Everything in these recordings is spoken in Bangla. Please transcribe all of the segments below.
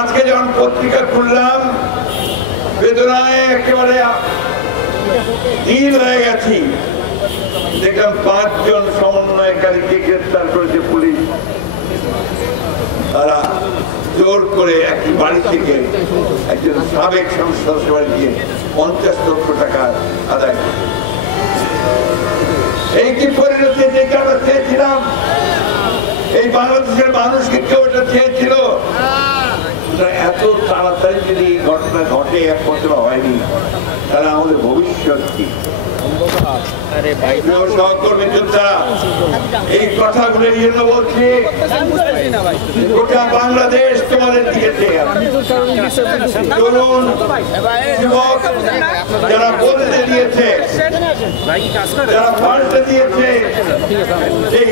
আজকে যখন পত্রিকা খুললাম বেদনায় একেবারে দিন হয়ে গেছি, দেখলাম 5 জন সমন্বয়কারীকে গ্রেফতার করেছে পুলিশ। তারা জোর করে একটি বাড়ি থেকে একজন সাবেক সংসদ সভাপতিকে 50 লক্ষ টাকা আদায়। এই কি পরিণতি দেখে আমরা চেয়েছিলাম? এই বাংলাদেশের মানুষকে কেউ এটা চেয়েছিল? এত তাড়াতাড়ি যদি এই ঘটনা ঘটে, 1 বছর হয়নি, তারা আমাদের ভবিষ্যৎ কি? সহকর্মী যোদ্ধা, এই কথাগুলো এই জন্য বলছি, গোটা বাংলাদেশ তোমাদের দিকে তরুণ যুবক যারা বলতে দিয়েছে, যারা পাল্টে দিয়েছে সেই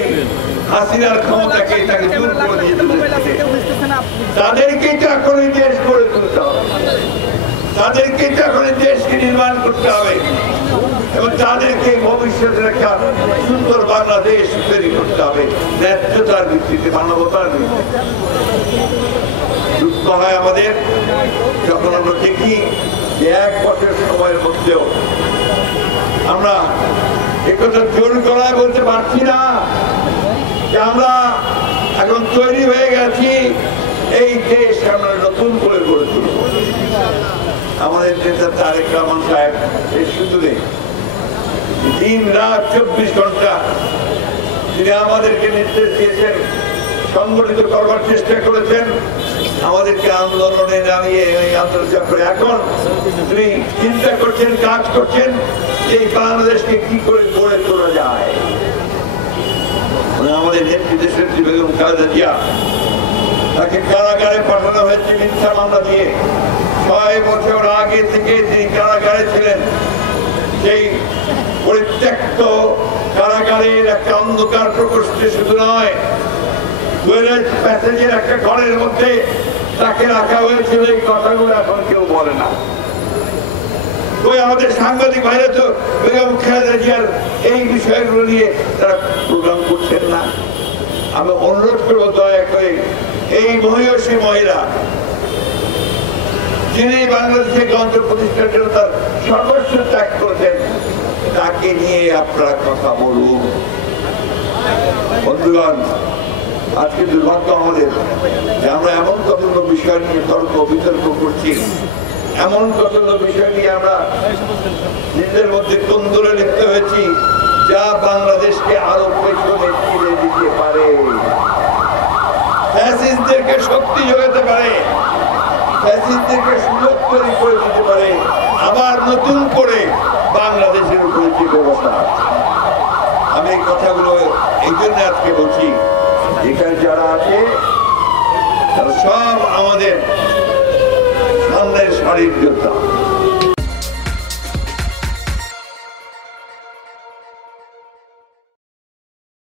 হাসিনার ক্ষমতাকে, তাকে দূর করে দিয়ে তাদেরকে এখনই দেশ গড়ে তুলতে হবে, তাদেরকে এখনই দেশকে নির্মাণ করতে হবে এবং তাদেরকে ভবিষ্যতের একটা সুন্দর বাংলাদেশ তৈরি করতে হবে, ন্যায্যতার ভিত্তিতে, মানবতার ভিত্তিতে। দুঃখ হয় আমাদের যখন আমরা দেখি যে 1 বছর সময়ের মধ্যেও আমরা একথা জোর গলায় বলতে পারছি না যে আমরা এখন তৈরি হয়ে গেছি, এই দেশ আমরা নতুন করে গড়ে তুলব। আমাদের নেতা তারেক রহমান সাহেব এই সুযোগে দিন রাত 24 ঘন্টা তিনি আমাদেরকে নির্দেশ দিয়েছেন, সংগঠিত করবার চেষ্টা করেছেন, আমাদেরকে আন্দোলনে নামিয়ে আন্তর্জাতিক এখন তিনি চিন্তা করছেন, কাজ করছেন এই বাংলাদেশকে কি করে গড়ে তোলা যায়। আমাদের নেত্রী দেশনেত্রী বেগম খালেদা জিয়া, তাকে কারাগারে পাঠানো হয়েছে মিথ্যা মামলা দিয়ে। 6 বছর আগে থেকে তিনি কারাগারে ছিলেন। সেই পরিত্যক্ত কারাগারের একটা অন্ধকার প্রকোষ্ঠে শুধু নয়, টয়লেট প্যাসেজের একটা ঘরের মধ্যে তাকে রাখা হয়েছিল। এই কথাগুলো এখন কেউ বলে না। ওই আমাদের সাংবাদিক ভাইরা তো বেগম খালেদা জিয়ার এই বিষয়গুলো নিয়ে তারা প্রোগ্রাম করছেন না। আমি অনুরোধ করবো দয়া করে এই মহিষী মহিলা, যিনি বাংলাদেশে গণতন্ত্র প্রতিষ্ঠার জন্য তার সর্বস্ব ত্যাগ করেছেন, তাকে নিয়ে আপনারা কথা বলুন। বন্ধুগণ, আজকে দুর্ভাগ্য আমাদের যে আমরা এমন কতগুলো বিষয় নিয়ে তর্ক বিতর্ক করছি, এমন কতগুলো বিষয় নিয়ে আমরা নিজেদের মধ্যে কুন্দরে লিপ্ত হয়েছি, যা বাংলাদেশকে আরো পেছনে ঠেলে দিতে পারে, ফ্যাসিস্টদেরকে শক্তি যোগাতে পারে, ফ্যাসিস্টদেরকে সুযোগ তৈরি করে দিতে পারে, আবার নতুন করে বাংলাদেশের উপরে যে ব্যবস্থা। আমি এই কথাগুলো এই জন্য আজকে বলছি, এখানে যারা আছে তারা সব আমাদের সামনের সারির যোদ্ধা।